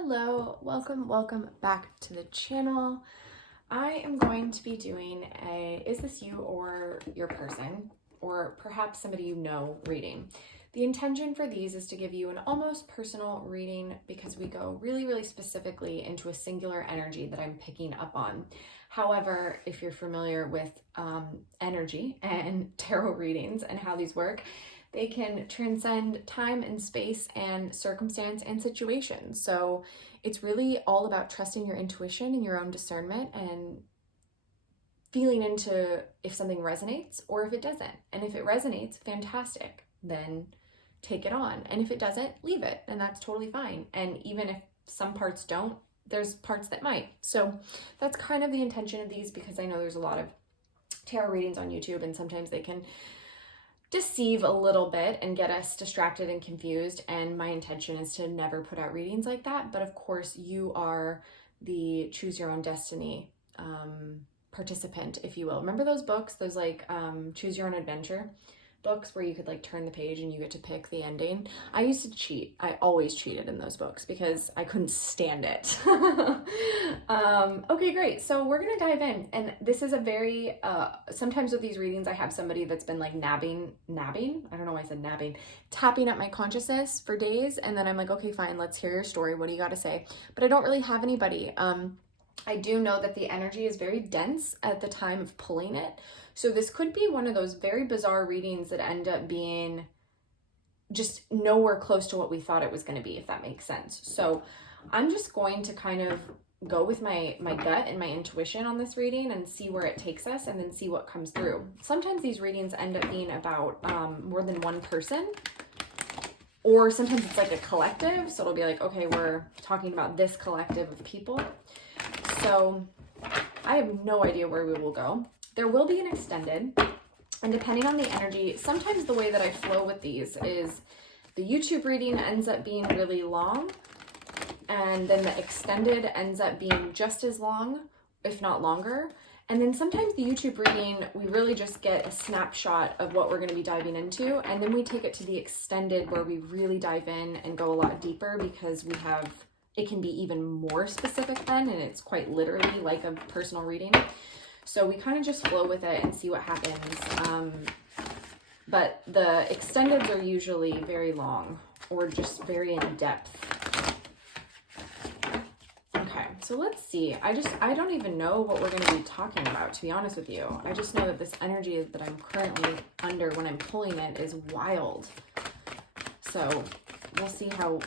Hello, welcome back to the channel. I am going to be doing a is this you or your person, or perhaps somebody you know reading. The intention for these is to give you an almost personal reading because we go really specifically into a singular energy that I'm picking up on. However, if you're familiar with energy and tarot readings and how these work, they can transcend time and space and circumstance and situation. So it's really all about trusting your intuition and your own discernment and feeling into if something resonates or if it doesn't. And if it resonates, fantastic, then take it on. And if it doesn't, leave it, and that's totally fine. And even if some parts don't, there's parts that might. So that's kind of the intention of these, because I know there's a lot of tarot readings on YouTube and sometimes they can deceive a little bit and get us distracted and confused, and my intention is to never put out readings like that. But of course, you are the choose your own destiny participant, if you will. Remember those books, those like choose your own adventure books where you could like turn the page and you get to pick the ending? I used to cheat. I always cheated in those books because I couldn't stand it. Okay, great. So we're gonna dive in, and this is a very sometimes with these readings I have somebody that's been like nabbing, I don't know why I said nabbing, tapping at my consciousness for days, and then I'm like, okay, fine, let's hear your story. What do you got to say? But I don't really have anybody. I do know that the energy is very dense at the time of pulling it. So this could be one of those very bizarre readings that end up being just nowhere close to what we thought it was going to be, if that makes sense. So I'm just going to kind of go with my gut and my intuition on this reading and see where it takes us, and then see what comes through. Sometimes these readings end up being about more than one person, or sometimes it's like a collective. So it'll be like, okay, we're talking about this collective of people. So I have no idea where we will go. There will be an extended, and depending on the energy, sometimes the way that I flow with these is the YouTube reading ends up being really long, and then the extended ends up being just as long, if not longer. And then sometimes the YouTube reading, we really just get a snapshot of what we're going to be diving into, and then we take it to the extended where we really dive in and go a lot deeper, because we have, it can be even more specific then, and it's quite literally like a personal reading. So we kind of just flow with it and see what happens. But the extendeds are usually very long or just very in depth. Okay, so let's see. I don't even know what we're going to be talking about, to be honest with you. I just know that this energy that I'm currently under when I'm pulling it is wild. So we'll see how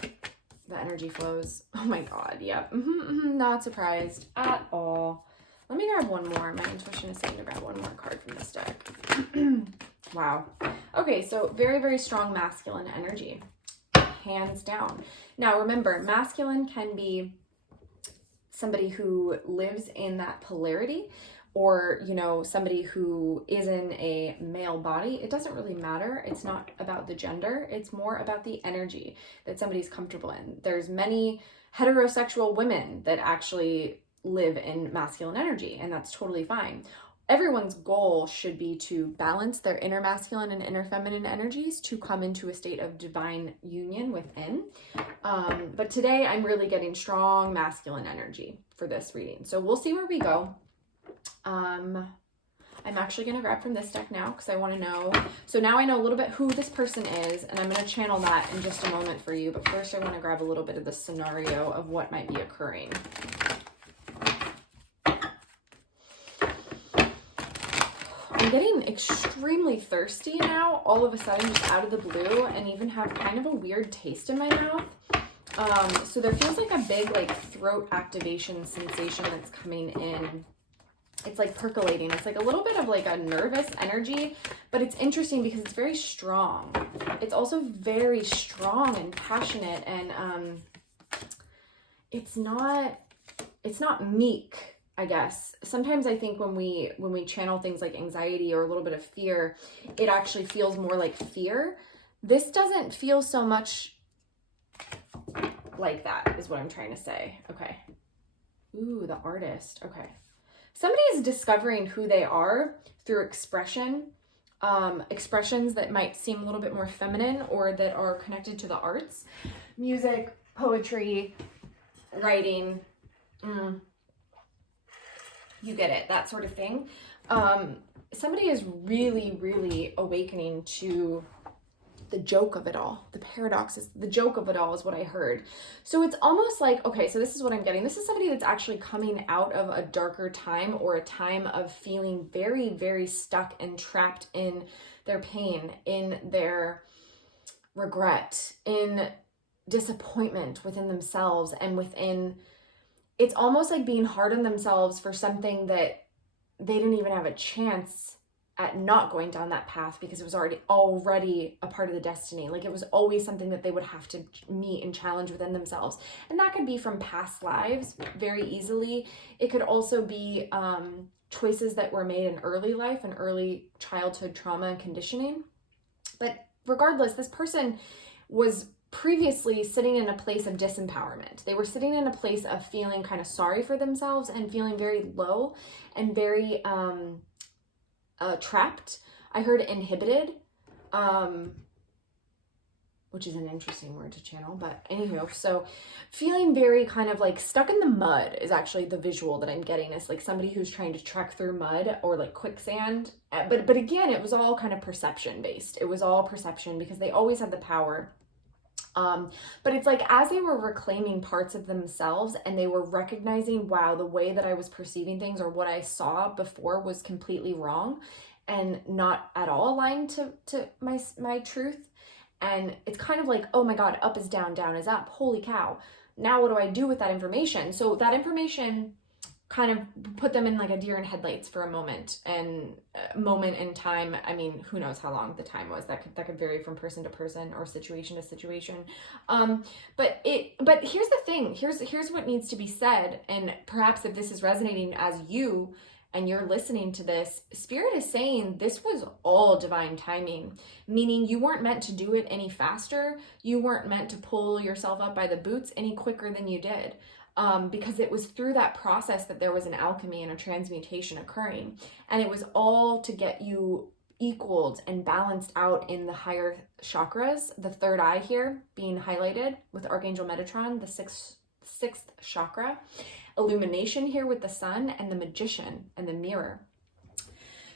the energy flows. Oh my God, yep. Not surprised at all. Let me grab one more. My intuition is saying to grab one more card from this deck. Wow. Okay, so very strong masculine energy, hands down. Now remember, masculine can be somebody who lives in that polarity, or, you know, somebody who is in a male body. It doesn't really matter. It's not about the gender. It's more about the energy that somebody's comfortable in. There's many heterosexual women that actually live in masculine energy, and that's totally fine. Everyone's goal should be to balance their inner masculine and inner feminine energies to come into a state of divine union within. But today I'm really getting strong masculine energy for this reading. So we'll see where we go. I'm actually going to grab from this deck now because I want to know. So now I know a little bit who this person is, and I'm going to channel that in just a moment for you. But first I want to grab a little bit of the scenario of what might be occurring. I'm getting extremely thirsty now, all of a sudden, just out of the blue, and even have kind of a weird taste in my mouth. So there feels like a big like throat activation sensation that's coming in. It's like percolating. It's like a little bit of like a nervous energy, but it's interesting because it's very strong. It's also very strong and passionate, and it's not meek, I guess. Sometimes I think when we channel things like anxiety or a little bit of fear, it actually feels more like fear. This doesn't feel so much like that, is what I'm trying to say. Okay. Ooh, the artist. Okay. Somebody is discovering who they are through expression, expressions that might seem a little bit more feminine or that are connected to the arts, music, poetry, writing, you get it, that sort of thing. Somebody is really, really awakening to the joke of it all. The paradox is the joke of it all is what I heard. So it's almost like, okay, so this is what I'm getting. This is somebody that's actually coming out of a darker time, or a time of feeling very, very stuck and trapped in their pain, in their regret, in disappointment within themselves, and within, it's almost like being hard on themselves for something that they didn't even have a chance at not going down that path, because it was already a part of the destiny. Like, it was always something that they would have to meet and challenge within themselves. And that could be from past lives very easily. It could also be choices that were made in early life and early childhood trauma and conditioning. But regardless, this person was previously sitting in a place of disempowerment. They were sitting in a place of feeling kind of sorry for themselves and feeling very low and very trapped. I heard inhibited, which is an interesting word to channel, but anywho, so feeling very kind of like stuck in the mud is actually the visual that I'm getting. It's like somebody who's trying to trek through mud or like quicksand. But again, it was all kind of perception based. It was all perception, because they always had the power. But it's like, as they were reclaiming parts of themselves and they were recognizing, wow, the way that I was perceiving things, or what I saw before, was completely wrong and not at all aligned to my truth. And it's kind of like, oh my God, up is down, down is up. Holy cow. Now what do I do with that information? So that information kind of put them in like a deer in headlights for a moment in time. I mean, who knows how long the time was. That could vary from person to person or situation to situation. But here's the thing. Here's what needs to be said. And perhaps if this is resonating as you and you're listening to this, Spirit is saying this was all divine timing, meaning you weren't meant to do it any faster. You weren't meant to pull yourself up by the boots any quicker than you did. Because it was through that process that there was an alchemy and a transmutation occurring. And it was all to get you equaled and balanced out in the higher chakras, the third eye here being highlighted with Archangel Metatron, the sixth chakra, illumination here with the sun, and the magician and the mirror.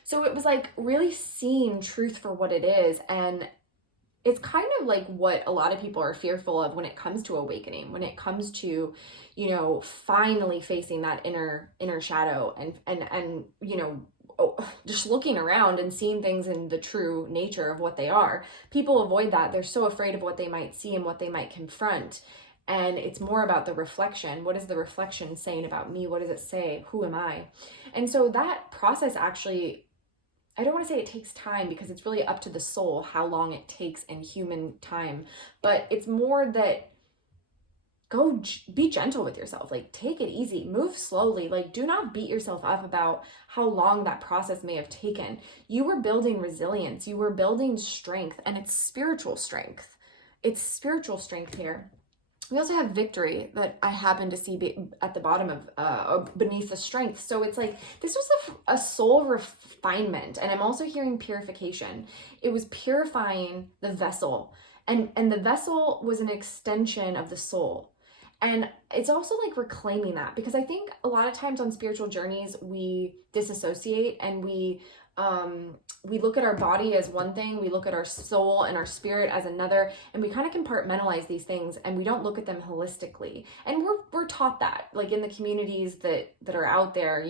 So it was like really seeing truth for what it is. And it's kind of like what a lot of people are fearful of when it comes to awakening, when it comes to, finally facing that inner shadow and just looking around and seeing things in the true nature of what they are. People avoid that. They're so afraid of what they might see and what they might confront. And it's more about the reflection. What is the reflection saying about me? What does it say? Who am I? And so that process actually, I don't want to say it takes time, because it's really up to the soul how long it takes in human time. But it's more that go be gentle with yourself. Like, take it easy, move slowly. Like, do not beat yourself up about how long that process may have taken. You were building resilience. You were building strength, and it's spiritual strength. It's spiritual strength here. We also have victory that I happen to see at the bottom of beneath the strength. So it's like, this was a soul refinement. And I'm also hearing purification. It was purifying the vessel. And the vessel was an extension of the soul. And it's also like reclaiming that, because I think a lot of times on spiritual journeys, we disassociate and we look at our body as one thing, we look at our soul and our spirit as another, and we kind of compartmentalize these things, and we don't look at them holistically. And we're taught that, like in the communities that are out there,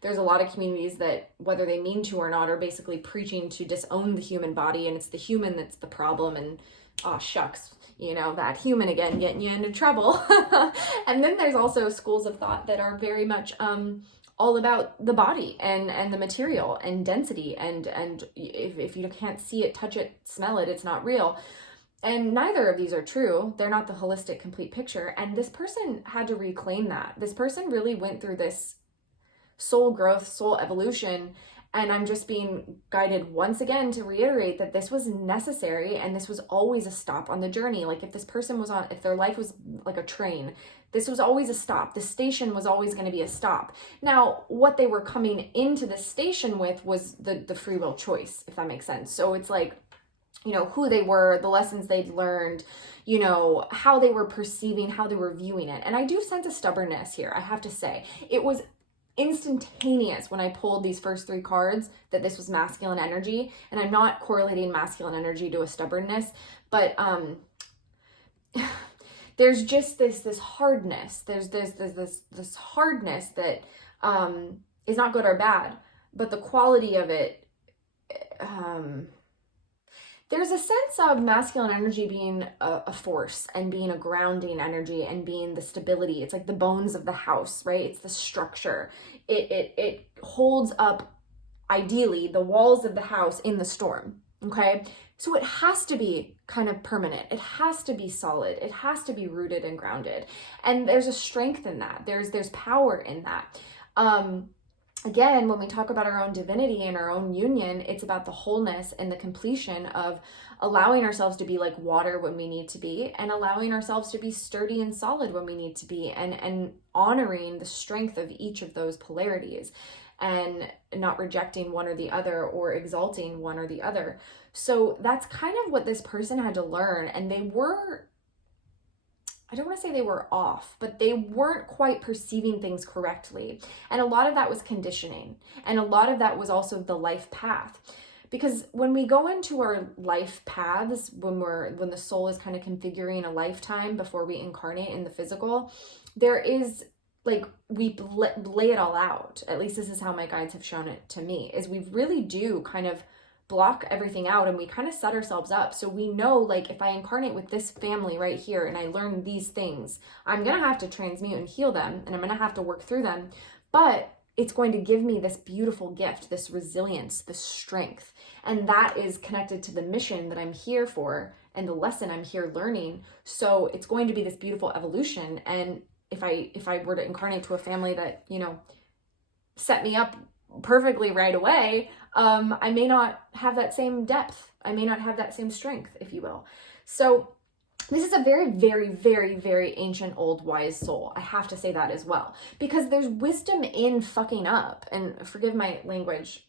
there's a lot of communities that, whether they mean to or not, are basically preaching to disown the human body, and it's the human that's the problem, and oh shucks, that human again getting you into trouble. And then there's also schools of thought that are very much all about the body and the material and density, and if you can't see it, touch it, smell it, it's not real. And neither of these are true. They're not the holistic, complete picture. And this person had to reclaim that. This person really went through this soul growth, soul evolution. And I'm just being guided once again to reiterate that this was necessary, and this was always a stop on the journey. Like, if this person if their life was like a train, this was always a stop. The station was always going to be a stop. Now, what they were coming into the station with was the free will choice, if that makes sense. So it's like, you know, who they were, the lessons they'd learned, you know, how they were perceiving, how they were viewing it. And I do sense a stubbornness here, I have to say. It was instantaneous when I pulled these first 3 cards that this was masculine energy. And I'm not correlating masculine energy to a stubbornness, but there's just this hardness. There's this hardness that is not good or bad, but the quality of it, there's a sense of masculine energy being a force and being a grounding energy and being the stability. It's like the bones of the house, right? It's the structure. It holds up, ideally, the walls of the house in the storm, okay? So it has to be kind of permanent. It has to be solid. It has to be rooted and grounded. And there's a strength in that. There's power in that. Again, when we talk about our own divinity and our own union, it's about the wholeness and the completion of allowing ourselves to be like water when we need to be, and allowing ourselves to be sturdy and solid when we need to be, and honoring the strength of each of those polarities and not rejecting one or the other or exalting one or the other. So that's kind of what this person had to learn. And they were, I don't want to say they were off, but they weren't quite perceiving things correctly. And a lot of that was conditioning. And a lot of that was also the life path. Because when we go into our life paths, when the soul is kind of configuring a lifetime before we incarnate in the physical, there is, like, we lay it all out. At least this is how my guides have shown it to me, is we really do kind of block everything out, and we kind of set ourselves up. So we know, like, if I incarnate with this family right here and I learn these things, I'm going to have to transmute and heal them, and I'm going to have to work through them. But it's going to give me this beautiful gift, this resilience, this strength. And that is connected to the mission that I'm here for and the lesson I'm here learning. So it's going to be this beautiful evolution. And if I were to incarnate to a family that, you know, set me up perfectly right away, I may not have that same depth. I may not have that same strength, if you will. So this is a very, very, very, very ancient, old, wise soul. I have to say that as well, because there's wisdom in fucking up. And forgive my language.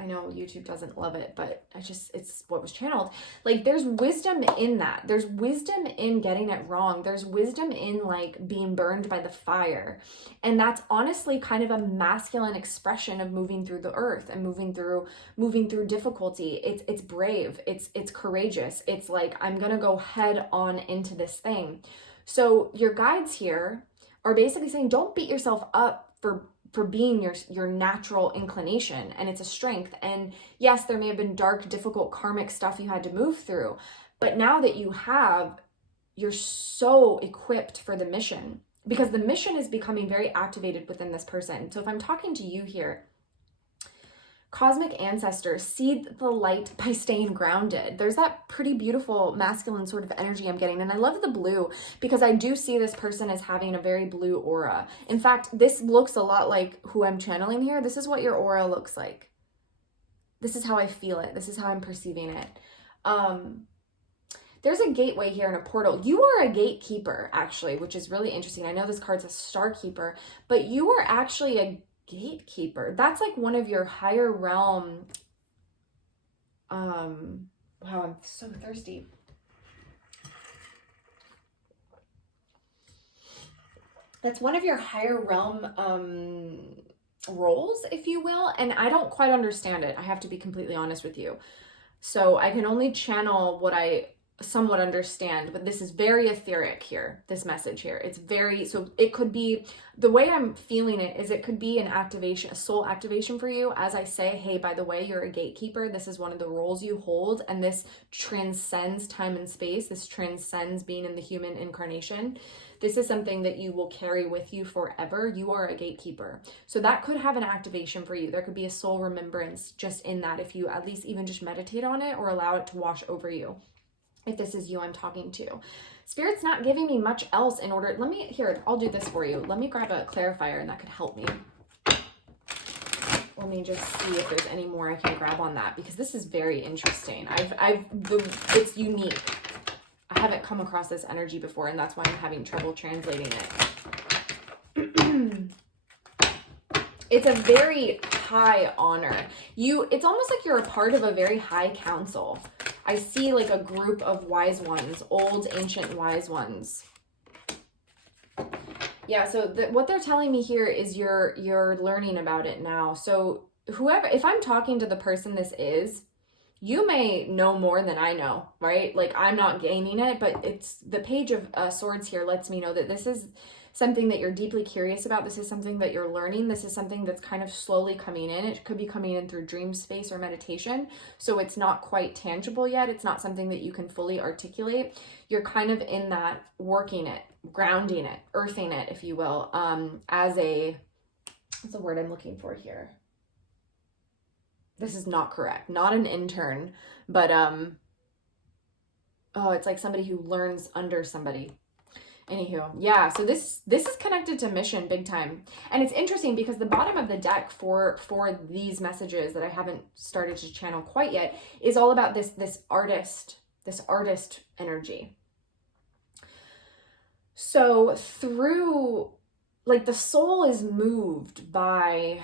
I know YouTube doesn't love it, but it's what was channeled. Like, there's wisdom in that. There's wisdom in getting it wrong. There's wisdom in, like, being burned by the fire. And that's honestly kind of a masculine expression of moving through the earth and moving through difficulty. It's brave. It's courageous. It's like, I'm going to go head on into this thing. So your guides here are basically saying, don't beat yourself up for being your natural inclination, and it's a strength. And yes, there may have been dark, difficult, karmic stuff you had to move through, but now that you're so equipped for the mission, because the mission is becoming very activated within this person. So if I'm talking to you here, cosmic ancestors, see the light by staying grounded. There's that pretty beautiful masculine sort of energy I'm getting. And I love the blue, because I do see this person as having a very blue aura. In fact, this looks a lot like who I'm channeling here. This is what your aura looks like. This is how I feel it. This is how I'm perceiving it. There's a gateway here and a portal. You are a gatekeeper, actually, which is really interesting. I know this card's a star keeper, but you are actually a gatekeeper. That's like one of your higher realm. Wow, I'm so thirsty. That's one of your higher realm roles, if you will. And I don't quite understand it. I have to be completely honest with you. So I can only channel what I somewhat understand, but this is very etheric here, this message here. It's very, so it could be, the way I'm feeling it is it could be an activation, a soul activation for you, as I say, hey, by the way, you're a gatekeeper. This is one of the roles you hold, and this transcends time and space. This transcends being in the human incarnation. This is something that you will carry with you forever. You are a gatekeeper. So that could have an activation for you. There could be a soul remembrance just in that, if you at least even just meditate on it or allow it to wash over you. If this is you I'm talking to. Spirit's not giving me much else in order. Here, I'll do this for you. Let me grab a clarifier and that could help me. Let me just see if there's any more I can grab on that, because this is very interesting. It's unique. I haven't come across this energy before, and that's why I'm having trouble translating it. It's a very high honor. It's almost like you're a part of a very high council. I see like a group of wise ones, old ancient wise ones. Yeah, so what they're telling me here is you're learning about it now. So whoever, if I'm talking to the person this is, you may know more than I know, right? Like I'm not gaining it, but it's the Page of Swords here lets me know that this is something that you're deeply curious about. This is something that you're learning. This is something that's kind of slowly coming in. It could be coming in through dream space or meditation. So it's not quite tangible yet. It's not something that you can fully articulate. You're kind of in that working it, grounding it, earthing it, if you will, as what's the word I'm looking for here? This is not correct. Not an intern, but it's like somebody who learns under somebody. Anywho, yeah, so this is connected to mission big time. And it's interesting because the bottom of the deck for these messages that I haven't started to channel quite yet is all about this artist energy. So through, like, the soul is moved by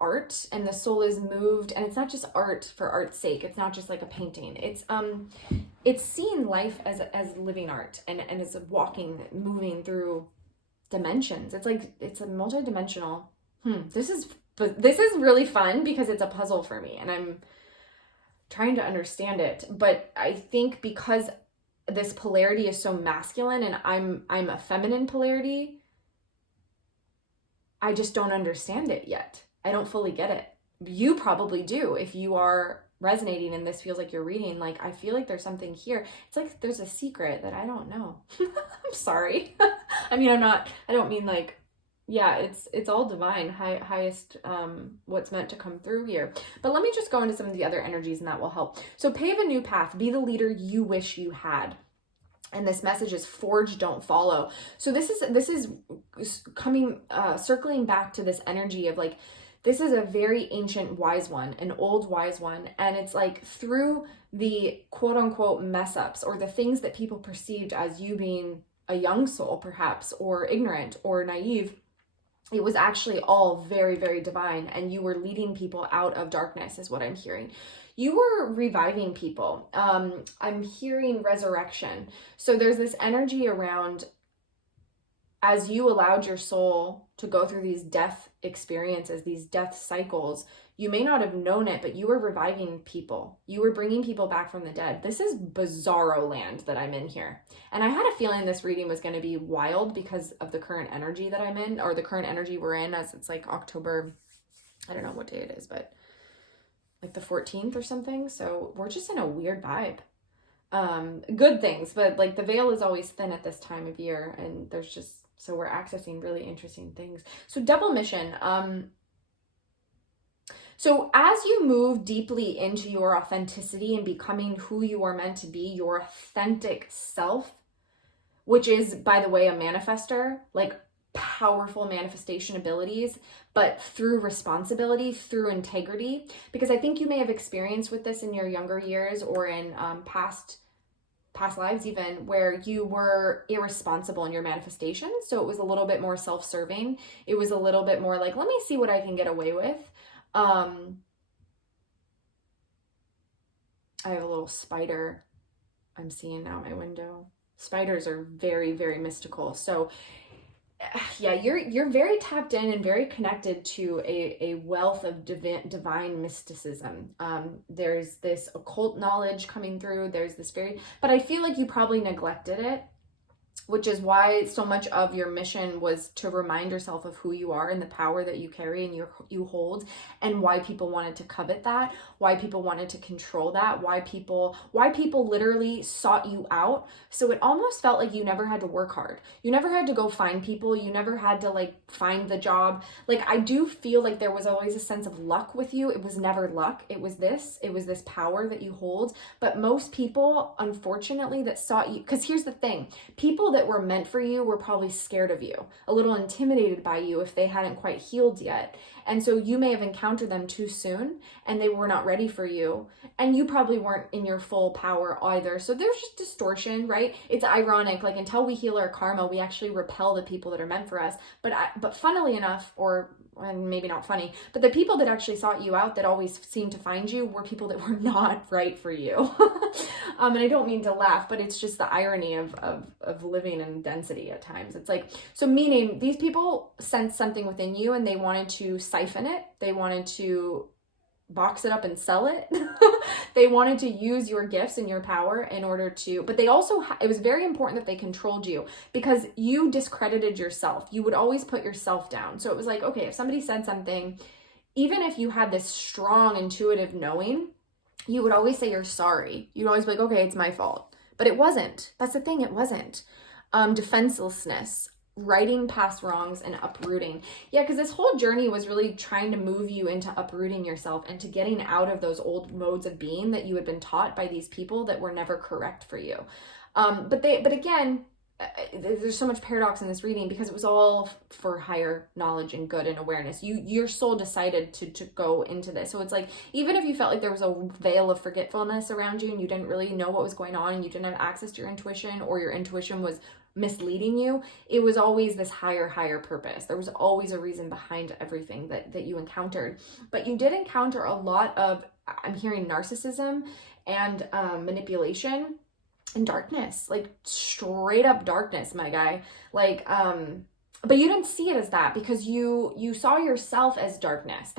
art, and the soul is moved, and it's not just art for art's sake. It's not just like a painting. It's seeing life as living art, and it's moving through dimensions. It's like, it's a multidimensional. This is really fun because it's a puzzle for me, and I'm trying to understand it. But I think because this polarity is so masculine, and I'm a feminine polarity, I just don't understand it yet. I don't fully get it. You probably do. If you are resonating and this feels like you're reading, like, I feel like there's something here. It's like there's a secret that I don't know. I'm sorry. I mean, I don't mean like, yeah, it's all divine, highest, what's meant to come through here. But let me just go into some of the other energies, and that will help. So pave a new path, be the leader you wish you had. And this message is forge, don't follow. So this is coming, circling back to this energy of like, this is a very ancient wise one, an old wise one. And it's like through the quote unquote mess ups, or the things that people perceived as you being a young soul perhaps, or ignorant or naive, it was actually all very, very divine. And you were leading people out of darkness is what I'm hearing. You were reviving people. I'm hearing resurrection. So there's this energy around, as you allowed your soul to go through these death experiences, these death cycles, you may not have known it, but you were reviving people. You were bringing people back from the dead. This is bizarro land that I'm in here. And I had a feeling this reading was going to be wild because of the current energy that I'm in, or the current energy we're in, as it's like October, I don't know what day it is, but like the 14th or something. So we're just in a weird vibe. Good things, but like the veil is always thin at this time of year, and there's just, so we're accessing really interesting things. So double mission. So as you move deeply into your authenticity and becoming who you are meant to be, your authentic self, which is, by the way, a manifester, like powerful manifestation abilities, but through responsibility, through integrity, because I think you may have experienced with this in your younger years, or in past lives even, where you were irresponsible in your manifestation. So it was a little bit more self-serving. It was a little bit more like, let me see what I can get away with. I have a little spider I'm seeing out my window. Spiders are very, very mystical. So yeah, you're very tapped in and very connected to a wealth of divine mysticism. There's this occult knowledge coming through. There's this but I feel like you probably neglected it, which is why so much of your mission was to remind yourself of who you are and the power that you carry and you hold, and why people wanted to covet that, why people wanted to control that, why people literally sought you out. So it almost felt like you never had to work hard. You never had to go find people. You never had to like find the job. Like, I do feel like there was always a sense of luck with you. It was never luck. It was this power that you hold. But most people, unfortunately, that sought you, because here's the thing, people that were meant for you were probably scared of you, a little intimidated by you if they hadn't quite healed yet. And so you may have encountered them too soon, and they were not ready for you, and you probably weren't in your full power either. So there's just distortion, right? It's ironic, like, until we heal our karma, we actually repel the people that are meant for us. But funnily enough, or and maybe not funny, but the people that actually sought you out, that always seemed to find you, were people that were not right for you. And I don't mean to laugh, but it's just the irony of living in density at times. It's like, so meaning these people sensed something within you and they wanted to siphon it. They wanted to box it up and sell it. They wanted to use your gifts and your power in order to, but they also, it was very important that they controlled you, because you discredited yourself. You would always put yourself down. So it was like, okay, if somebody said something, even if you had this strong intuitive knowing, you would always say you're sorry. You'd always be like, okay, it's my fault. But it wasn't. That's the thing, it wasn't. Defenselessness, righting past wrongs, and uprooting. Yeah, because this whole journey was really trying to move you into uprooting yourself and to getting out of those old modes of being that you had been taught by these people that were never correct for you. But again, there's so much paradox in this reading, because it was all for higher knowledge and good and awareness. Your soul decided to go into this. So it's like, even if you felt like there was a veil of forgetfulness around you and you didn't really know what was going on and you didn't have access to your intuition, or your intuition was misleading you, it was always this higher purpose. There was always a reason behind everything that you encountered. But you did encounter a lot of, I'm hearing, narcissism and manipulation and darkness, like straight up darkness, my guy. Like, but you didn't see it as that, because you saw yourself as darkness.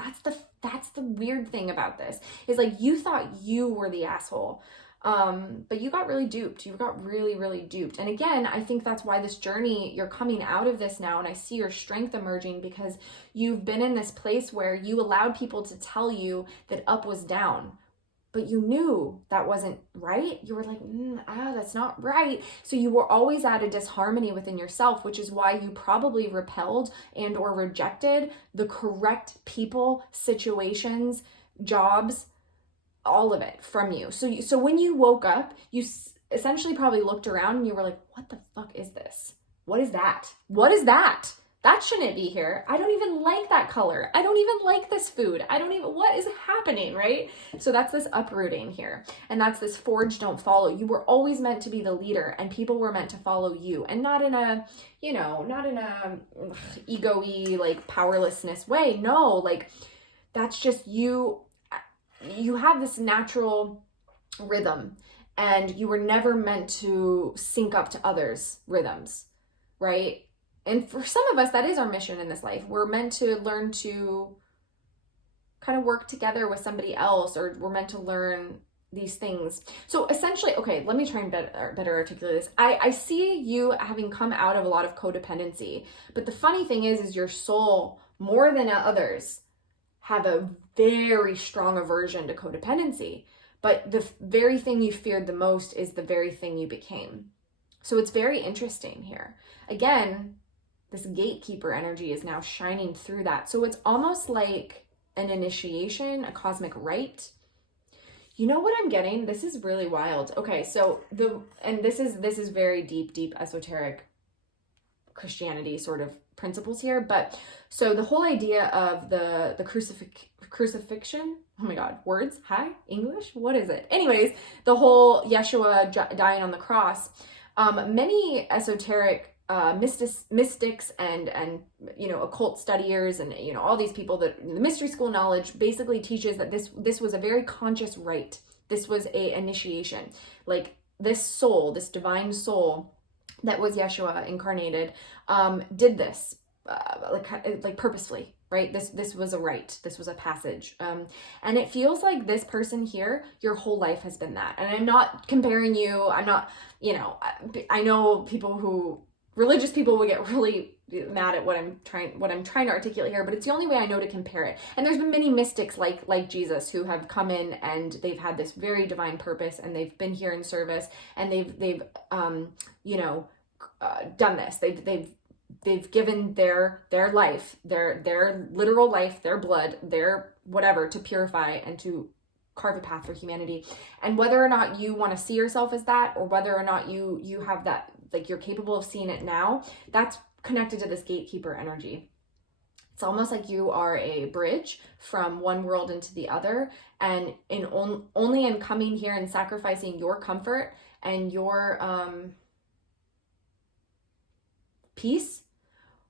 That's the weird thing about this, is like, you thought you were the asshole. But you got really duped. You got really duped. And again, I think that's why this journey, you're coming out of this now, and I see your strength emerging, because you've been in this place where you allowed people to tell you that up was down, but you knew that wasn't right. You were like, that's not right. So you were always at a disharmony within yourself, which is why you probably repelled and or rejected the correct people, situations, jobs, all of it from you. So when you woke up, you essentially probably looked around and you were like, what the fuck is this? What is that? What is that? That shouldn't be here. I don't even like that color. I don't even like this food. What is happening, right? So that's this uprooting here. And that's this forge, don't follow. You were always meant to be the leader, and people were meant to follow you, and not in a, ego-y, like powerlessness way. No, like, that's just you have this natural rhythm, and you were never meant to sync up to others' rhythms, right? And for some of us, that is our mission in this life. We're meant to learn to kind of work together with somebody else, or we're meant to learn these things. So essentially, okay, let me try and better articulate this. I see you having come out of a lot of codependency, but the funny thing is your soul, more than others, have a very strong aversion to codependency. But the very thing you feared the most is the very thing you became. So it's very interesting here. Again, this gatekeeper energy is now shining through that. So it's almost like an initiation, a cosmic rite. You know what I'm getting? This is really wild. Okay, so this is very deep esoteric Christianity sort of principles here. But so the whole idea of the crucifixion, oh my God, words, hi, English, what is it? Anyways, the whole Yeshua dying on the cross, many esoteric mystics and occult studiers and all these people, that the mystery school knowledge basically teaches that this was a very conscious rite. This was a initiation. Like, this soul, this divine soul that was Yeshua incarnated, did this like purposefully, right? This was a rite. This was a passage. And it feels like this person here, your whole life has been that. And I'm not comparing you. I'm not, I know religious people will get really mad at what I'm trying to articulate here, but it's the only way I know to compare it. And there's been many mystics like Jesus who have come in and they've had this very divine purpose, and they've been here in service, and they've done this. They've given their life, their literal life, their blood, their whatever, to purify and to carve a path for humanity. And whether or not you want to see yourself as that, or whether or not you have that, like, you're capable of seeing it now, that's connected to this gatekeeper energy. It's almost like you are a bridge from one world into the other, and only in coming here and sacrificing your comfort and your peace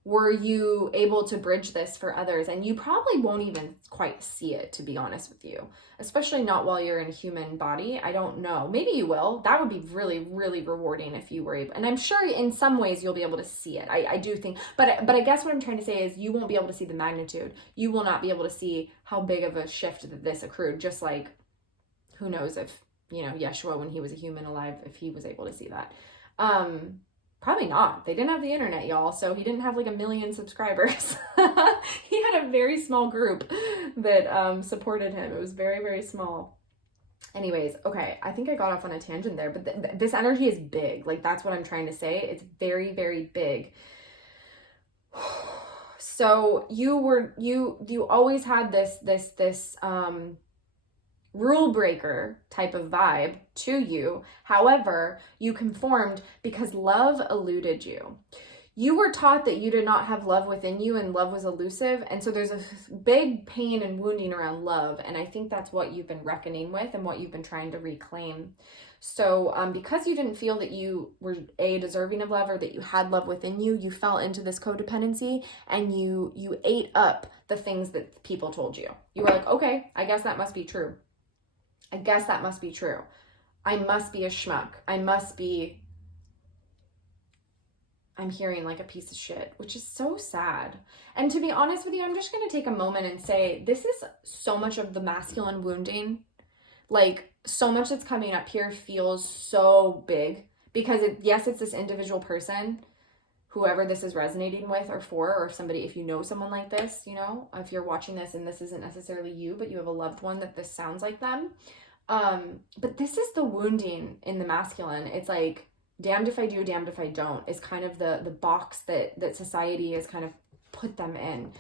were you able to bridge this for others? And you probably won't even quite see it, to be honest with you, especially not while you're in a human body. I don't know. Maybe you will. That would be really, really rewarding if you were able. And I'm sure in some ways you'll be able to see it. I do think. But I guess what I'm trying to say is you won't be able to see the magnitude. You will not be able to see how big of a shift that this accrued. Just like, who knows if, Yeshua, when he was a human alive, if he was able to see that. Probably not. They didn't have the internet, y'all, so he didn't have like 1 million subscribers. He had a very small group that supported him. It was very, very small. Anyways, okay, I think I got off on a tangent there, but this energy is big. Like, that's what I'm trying to say. It's very, very big. So you always had this rule breaker type of vibe to you. However, you conformed because love eluded you. You were taught that you did not have love within you and love was elusive. And so there's a big pain and wounding around love. And I think that's what you've been reckoning with and what you've been trying to reclaim. So because you didn't feel that you were deserving of love or that you had love within you, you fell into this codependency and you ate up the things that people told you. You were like, okay, I guess that must be true. I guess that must be true. I must be a schmuck. I'm hearing like a piece of shit, which is so sad. And to be honest with you, I'm just going to take a moment and say, this is so much of the masculine wounding. Like, so much that's coming up here feels so big because yes, it's this individual person, whoever this is resonating with or for, or if you know someone like this, if you're watching this and this isn't necessarily you, but you have a loved one that this sounds like them. But this is the wounding in the masculine. It's like, damned if I do, damned if I don't, is kind of the box that society has kind of put them in.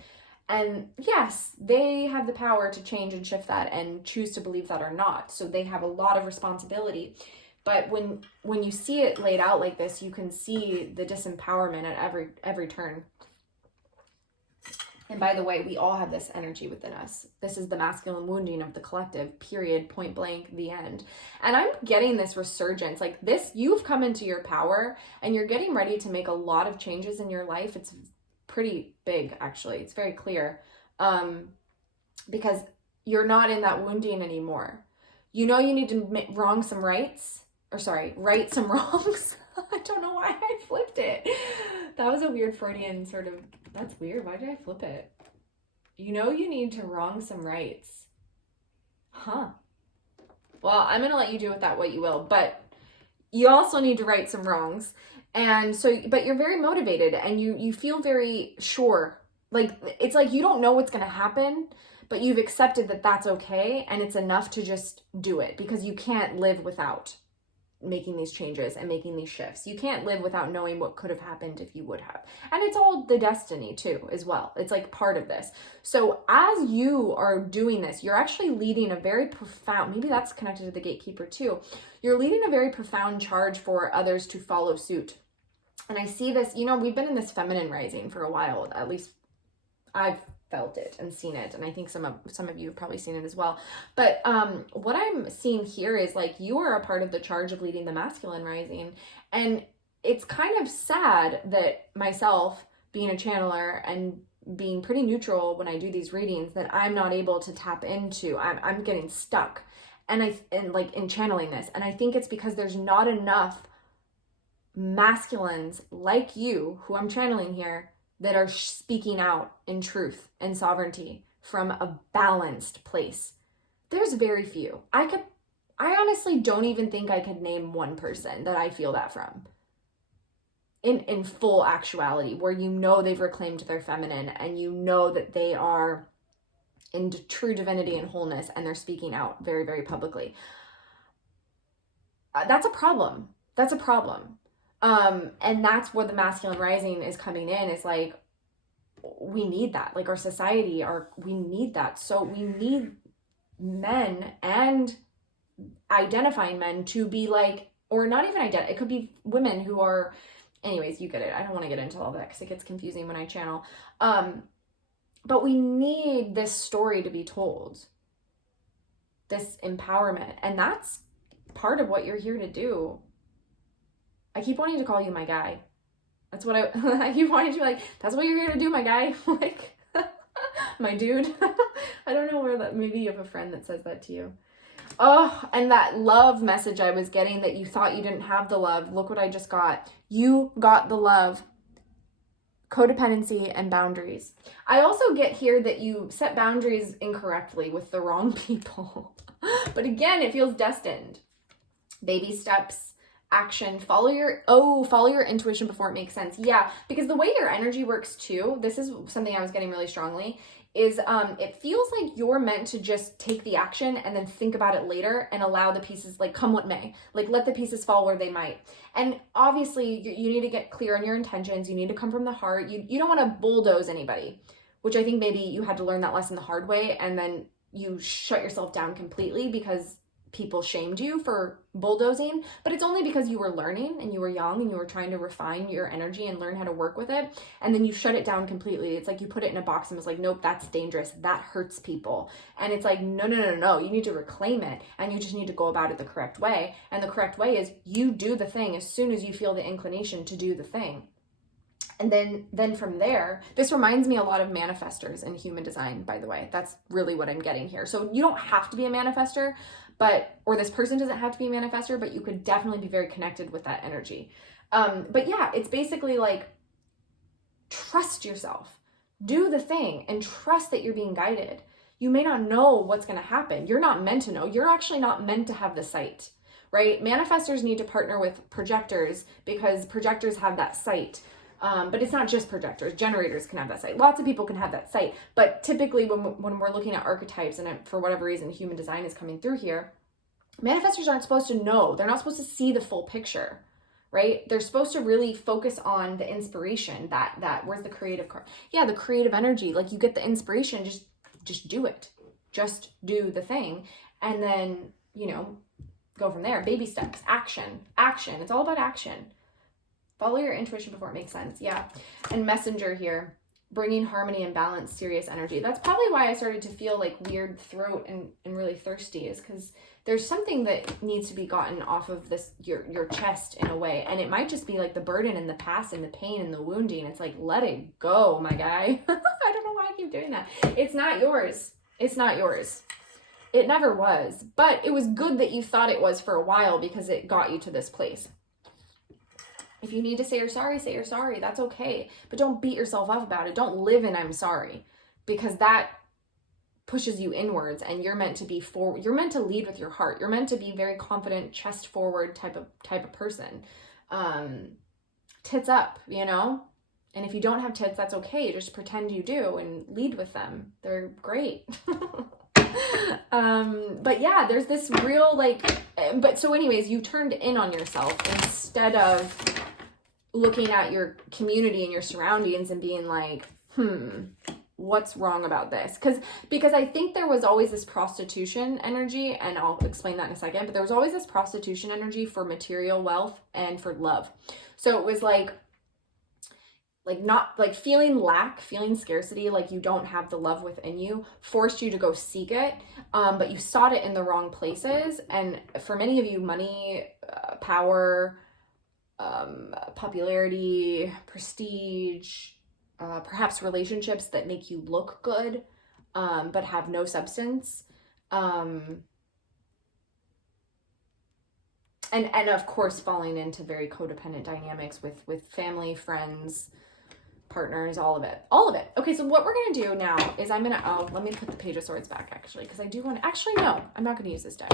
And yes, they have the power to change and shift that and choose to believe that or not. So they have a lot of responsibility. But when you see it laid out like this, you can see the disempowerment at every turn. And by the way, we all have this energy within us. This is the masculine wounding of the collective, period, point blank, the end. And I'm getting this resurgence. Like this, you've come into your power and you're getting ready to make a lot of changes in your life. It's pretty big, actually. It's very clear. Because you're not in that wounding anymore. You need to right some wrongs. I don't know why I flipped it. That was a weird Freudian sort of, that's weird. Why did I flip it? You need to wrong some rights. Huh. Well, I'm going to let you do with that what you will, but you also need to right some wrongs. And so, but you're very motivated and you feel very sure. Like, it's like you don't know what's going to happen, but you've accepted that that's okay. And it's enough to just do it because you can't live without making these changes and making these shifts. You can't live without knowing what could have happened if you would have. And it's all the destiny too, as well. It's like part of this. So as you are doing this, you're actually leading a very profound, maybe that's connected to the gatekeeper too. You're leading a very profound charge for others to follow suit. And I see this, we've been in this feminine rising for a while, at least I've felt it and seen it, and I think some of you have probably seen it as well. But what I'm seeing here is like you are a part of the charge of leading the masculine rising, and it's kind of sad that myself being a channeler and being pretty neutral when I do these readings that I'm not able to tap into. I'm getting stuck, and like in channeling this, and I think it's because there's not enough masculines like you who I'm channeling here that are speaking out in truth and sovereignty from a balanced place. There's very few. I honestly don't even think I could name one person that I feel that from. In full actuality, where they've reclaimed their feminine and that they are in true divinity and wholeness and they're speaking out very, very publicly. That's a problem. That's a problem. And that's where the masculine rising is coming in. It's like, we need that. Like our society, we need that. So we need men and identifying men to be like, or not even it could be women who are, anyways, you get it. I don't want to get into all that because it gets confusing when I channel. But we need this story to be told, this empowerment. And that's part of what you're here to do. I keep wanting to call you my guy. That's what I you wanted to be like, that's what you're here to do, my guy. Like, my dude. I don't know where that, maybe you have a friend that says that to you. Oh, and that love message I was getting that you thought you didn't have the love. Look what I just got. You got the love. Codependency and boundaries. I also get here that you set boundaries incorrectly with the wrong people. But again, it feels destined. Baby steps, action, follow your intuition before it makes sense. Yeah, because the way your energy works too, this is something I was getting really strongly, is it feels like you're meant to just take the action and then think about it later and allow the pieces, like, come what may, like, let the pieces fall where they might. And obviously you need to get clear on your intentions. You need to come from the heart. You don't want to bulldoze anybody, which I think maybe you had to learn that lesson the hard way, and then you shut yourself down completely because people shamed you for bulldozing. But it's only because you were learning and you were young and you were trying to refine your energy and learn how to work with it, and then you shut it down completely. It's like you put it in a box and was like, nope, that's dangerous, that hurts people. And it's like, no, you need to reclaim it, and you just need to go about it the correct way. And the correct way is you do the thing as soon as you feel the inclination to do the thing. And then from there, this reminds me a lot of manifestors in human design, by the way. That's really what I'm getting here. So you don't have to be a manifestor, or this person doesn't have to be a manifestor, but you could definitely be very connected with that energy. But yeah, it's basically like, trust yourself, do the thing, and trust that you're being guided. You may not know what's going to happen. You're not meant to know. You're actually not meant to have the sight, right? Manifestors need to partner with projectors because projectors have that sight. But it's not just projectors. Generators can have that sight. Lots of people can have that sight. But typically when we're looking at archetypes, and for whatever reason, human design is coming through here, manifestors aren't supposed to know. They're not supposed to see the full picture, right? They're supposed to really focus on the inspiration, that where's the creative card? Yeah, the creative energy. Like, you get the inspiration, just do it. Just do the thing. And then, go from there. Baby steps, action. It's all about action. Follow your intuition before it makes sense. Yeah. And messenger here, bringing harmony and balance, serious energy. That's probably why I started to feel like weird throat and really thirsty, is because there's something that needs to be gotten off of this, your chest in a way. And it might just be like the burden and the past and the pain and the wounding. It's like, let it go, my guy. I don't know why I keep doing that. It's not yours. It's not yours. It never was. But it was good that you thought it was for a while, because it got you to this place. If you need to say you're sorry, say you're sorry. That's okay. But don't beat yourself up about it. Don't live in I'm sorry, because that pushes you inwards, and you're meant to be forward. You're meant to lead with your heart. You're meant to be very confident, chest forward type of person. Tits up, And if you don't have tits, that's okay. Just pretend you do and lead with them. They're great. But yeah, there's this real so anyways, you turned in on yourself instead of looking at your community and your surroundings and being like, what's wrong about this? Because I think there was always this prostitution energy, and I'll explain that in a second, but there was always this prostitution energy for material wealth and for love. So it was like not like feeling lack, feeling scarcity, like you don't have the love within you, forced you to go seek it. But you sought it in the wrong places. And for many of you, money, power, popularity, prestige, perhaps relationships that make you look good, but have no substance. And of course, falling into very codependent dynamics with family, friends, partners, all of it. Okay, so what we're going to do now is let me put the Page of Swords back, actually, because I do want to, no, I'm not going to use this deck.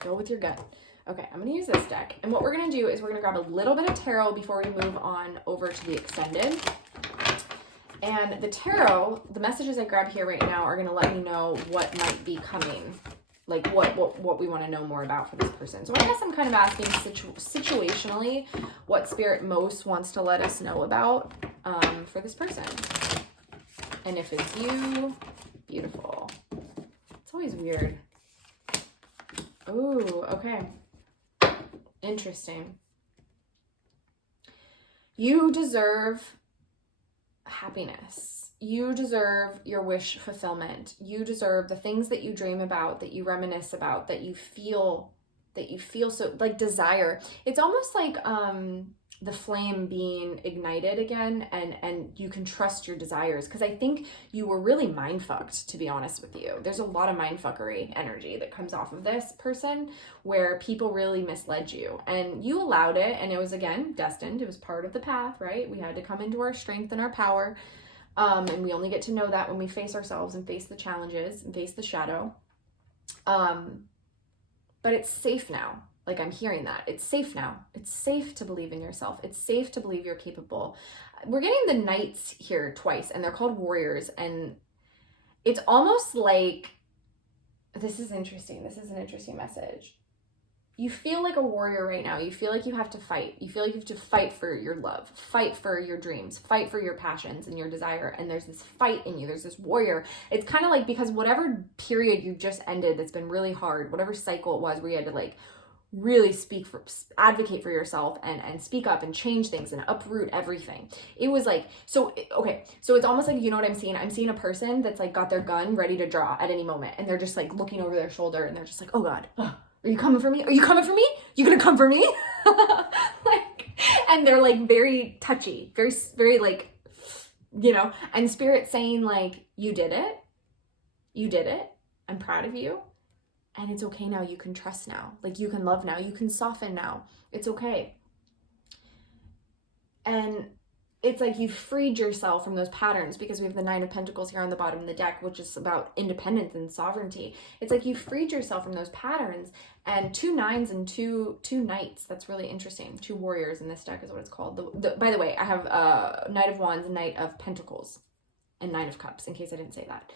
Go with your gut. Okay, I'm going to use this deck. And what we're going to do is we're going to grab a little bit of tarot before we move on over to the extended. And the tarot, the messages I grab here right now are going to let me know what might be coming. Like what we want to know more about for this person. So I guess I'm kind of asking situationally what Spirit most wants to let us know about for this person. And if it's you, beautiful. It's always weird. Ooh, okay. Interesting. You deserve happiness. You deserve your wish fulfillment. You deserve the things that you dream about, that you reminisce about, that you feel so like desire. It's almost like the flame being ignited again, and you can trust your desires. Because I think you were really mind fucked, to be honest with you. There's a lot of mind fuckery energy that comes off of this person, where people really misled you and you allowed it, and it was, again, destined. It was part of the path, right? We had to come into our strength and our power, and we only get to know that when we face ourselves and face the challenges and face the shadow. But it's safe now. Like, I'm hearing that. It's safe now. It's safe to believe in yourself. It's safe to believe you're capable. We're getting the knights here twice, and they're called warriors. And it's almost like, this is interesting. This is an interesting message. You feel like a warrior right now. You feel like you have to fight. You feel like you have to fight for your love, fight for your dreams, fight for your passions and your desire. And there's this fight in you. There's this warrior. It's kind of like, because whatever period you just ended that's been really hard, whatever cycle it was where you had to like really advocate for yourself and speak up and change things and uproot everything. It was like, so it's almost like, you know what I'm seeing? I'm seeing a person that's like got their gun ready to draw at any moment, and they're just like looking over their shoulder, and they're just like, oh God, are you coming for me? Are you coming for me? You gonna come for me? Like, and they're like very touchy, very, very like, you know, and Spirit saying like, you did it. You did it. I'm proud of you. And it's okay now. You can trust now. Like, you can love now. You can soften now. It's okay. And it's like you've freed yourself from those patterns, because we have the Nine of Pentacles here on the bottom of the deck, which is about independence and sovereignty. It's like you've freed yourself from those patterns. And 2 nines and two knights. That's really interesting. 2 warriors in this deck is what it's called. By the way, I have Knight of Wands, Knight of Pentacles, and 9 of Cups, in case I didn't say that.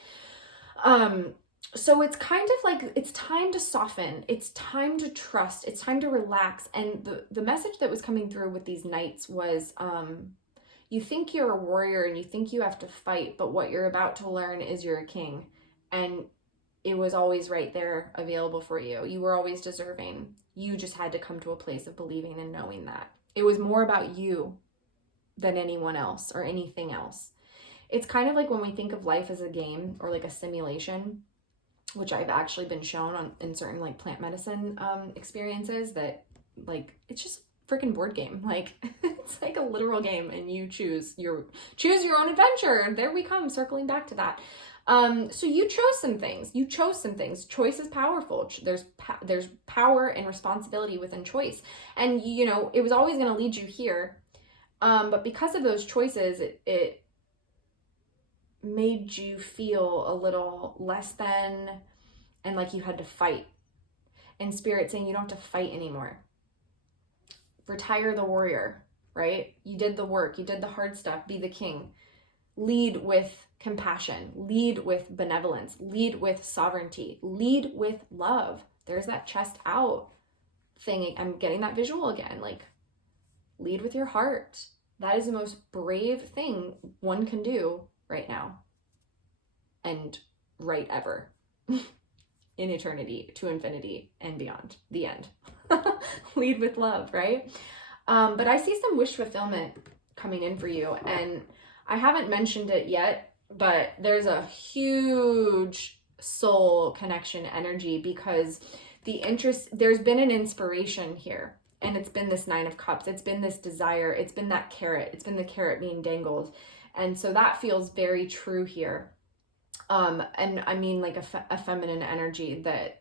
So it's kind of like, it's time to soften. It's time to trust. It's time to relax. And the message that was coming through with these knights was, you think you're a warrior and you think you have to fight, but what you're about to learn is you're a king. And it was always right there available for you. You were always deserving. You just had to come to a place of believing and knowing that. It was more about you than anyone else or anything else. It's kind of like when we think of life as a game or like a simulation, which I've actually been shown in certain like plant medicine experiences, that like, it's just a freaking board game. Like, it's like a literal game, and you choose your own adventure. There we come, circling back to that. So you chose some things. Choice is powerful. There's power and responsibility within choice. And, you know, it was always going to lead you here. But because of those choices, it made you feel a little less than, and like you had to fight. And Spirit saying you don't have to fight anymore. Retire the warrior, right? You did the work. You did the hard stuff. Be the king. Lead with compassion. Lead with benevolence. Lead with sovereignty. Lead with love. There's that chest out thing. I'm getting that visual again. Like, lead with your heart. That is the most brave thing one can do right now, and right ever, in eternity, to infinity and beyond. The end. Lead with love, right? But I see some wish fulfillment coming in for you, and I haven't mentioned it yet, but there's a huge soul connection energy, because there's been an inspiration here. And it's been this 9 of Cups. It's been this desire. It's been that carrot. It's been the carrot being dangled. And so that feels very true here. And I mean like a feminine energy, that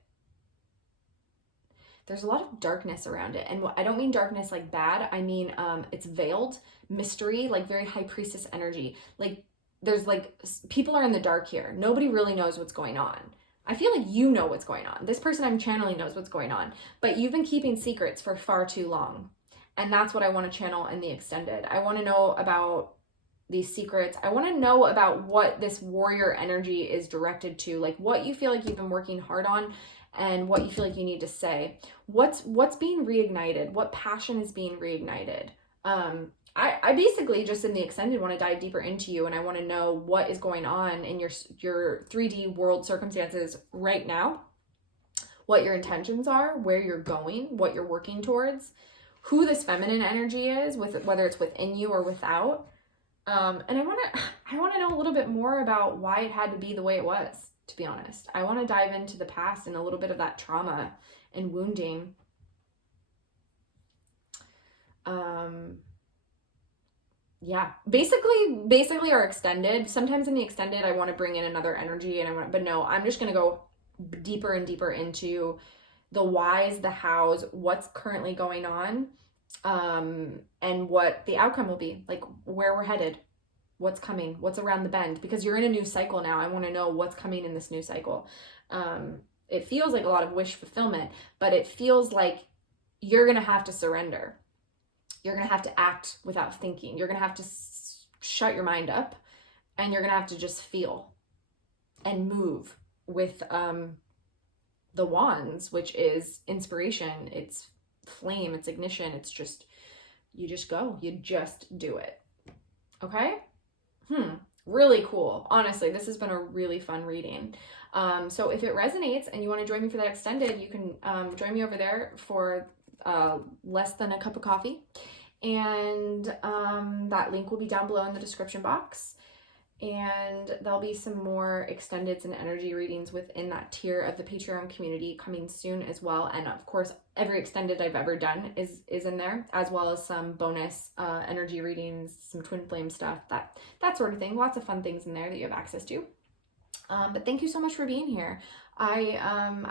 there's a lot of darkness around it. And I don't mean darkness like bad. I mean, it's veiled mystery, like very high priestess energy. Like, there's like, people are in the dark here. Nobody really knows what's going on. I feel like you know what's going on. This person I'm channeling knows what's going on, but you've been keeping secrets for far too long. And that's what I want to channel in the extended. I want to know about these secrets. I want to know about what this warrior energy is directed to, like what you feel like you've been working hard on and what you feel like you need to say. What's being reignited? What passion is being reignited? I basically just in the extended want to dive deeper into you, and I want to know what is going on in your 3D world circumstances right now, what your intentions are, where you're going, what you're working towards, who this feminine energy is, whether it's within you or without. And I want to know a little bit more about why it had to be the way it was, to be honest. I want to dive into the past and a little bit of that trauma and wounding. yeah, basically our extended. Sometimes in the extended, I want to bring in another energy, but no, I'm just gonna go deeper and deeper into the whys, the hows, what's currently going on, and what the outcome will be, like where we're headed, what's coming, what's around the bend, because you're in a new cycle now. I want to know what's coming in this new cycle. It feels like a lot of wish fulfillment, but it feels like you're gonna have to surrender. You're going to have to act without thinking. You're going to have to shut your mind up, and you're going to have to just feel and move with the wands, which is inspiration. It's flame, it's ignition. It's just, you just go, you just do it. Okay? Really cool. Honestly, this has been a really fun reading. So if it resonates and you want to join me for that extended, you can join me over there for less than a cup of coffee. And that link will be down below in the description box. And there'll be some more extendeds and energy readings within that tier of the Patreon community coming soon as well. And of course, every extended I've ever done is in there, as well as some bonus energy readings, some twin flame stuff, that sort of thing. Lots of fun things in there that you have access to. But thank you so much for being here. I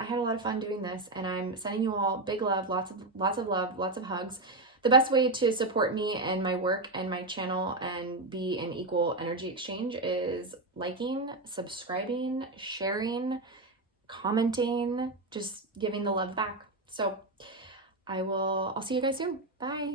had a lot of fun doing this, and I'm sending you all big love, lots of love, lots of hugs. The best way to support me and my work and my channel and be in equal energy exchange is liking, subscribing, sharing, commenting, just giving the love back. So I'll see you guys soon. Bye.